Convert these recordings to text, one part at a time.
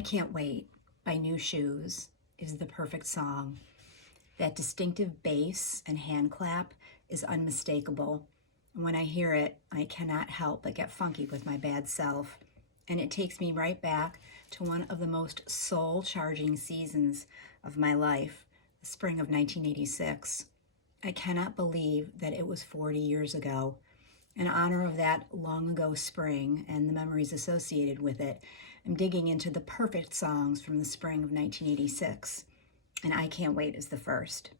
I Can't Wait by Nu Shooz is the perfect song. That distinctive bass and hand clap is unmistakable. When I hear it, I cannot help but get funky with my bad self. And it takes me right back to one of the most soul-charging seasons of my life, the spring of 1986. I cannot believe that it was 40 years ago. In honor of that long ago spring and the memories associated with it, I'm digging into the perfect songs from the spring of 1986, and I Can't Wait is the first.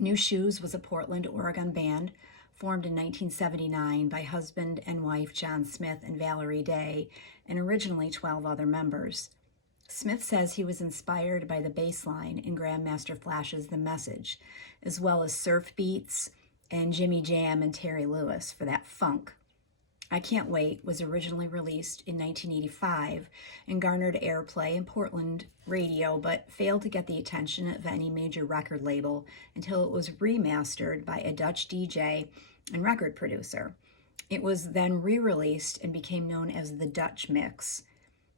Nu Shooz was a Portland, Oregon band formed in 1979 by husband and wife John Smith and Valerie Day, and originally 12 other members. Smith says he was inspired by the bass line in Grandmaster Flash's The Message, as well as surf beats and Jimmy Jam and Terry Lewis for that funk. I Can't Wait was originally released in 1985 and garnered airplay in Portland radio, but failed to get the attention of any major record label until it was remastered by a Dutch DJ and record producer. It was then re-released and became known as the Dutch Mix.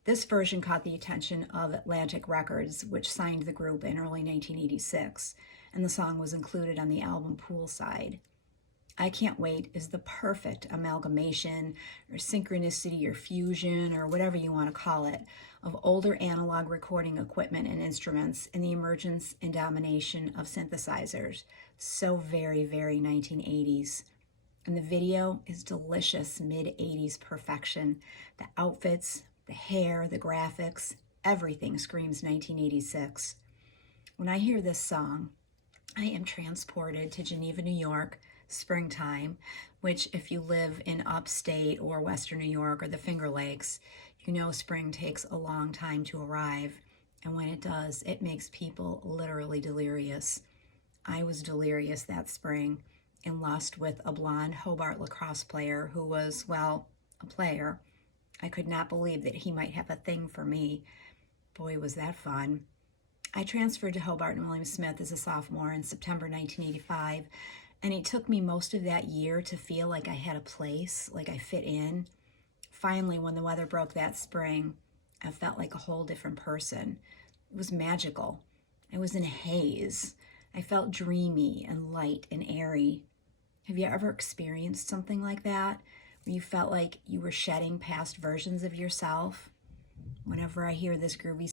This version caught the attention of Atlantic Records, which signed the group in early 1986, and the song was included on the album Poolside. I Can't Wait is the perfect amalgamation or synchronicity or fusion or whatever you want to call it of older analog recording equipment and instruments and the emergence and domination of synthesizers. So very, very 1980s. And the video is delicious mid-80s perfection. The outfits, the hair, the graphics, everything screams 1986. When I hear this song, I am transported to Geneva, New York, springtime, which if you live in upstate or Western New York or the Finger Lakes, you know spring takes a long time to arrive. And when it does, it makes people literally delirious. I was delirious that spring, in lust with a blonde Hobart lacrosse player who was, well, a player. I could not believe that he might have a thing for me. Boy, was that fun. I transferred to Hobart and William Smith as a sophomore in September 1985, and it took me most of that year to feel like I had a place, like I fit in. Finally, when the weather broke that spring, I felt like a whole different person. It was magical. I was in a haze. I felt dreamy and light and airy. Have you ever experienced something like that, where you felt like you were shedding past versions of yourself? Whenever I hear this groovy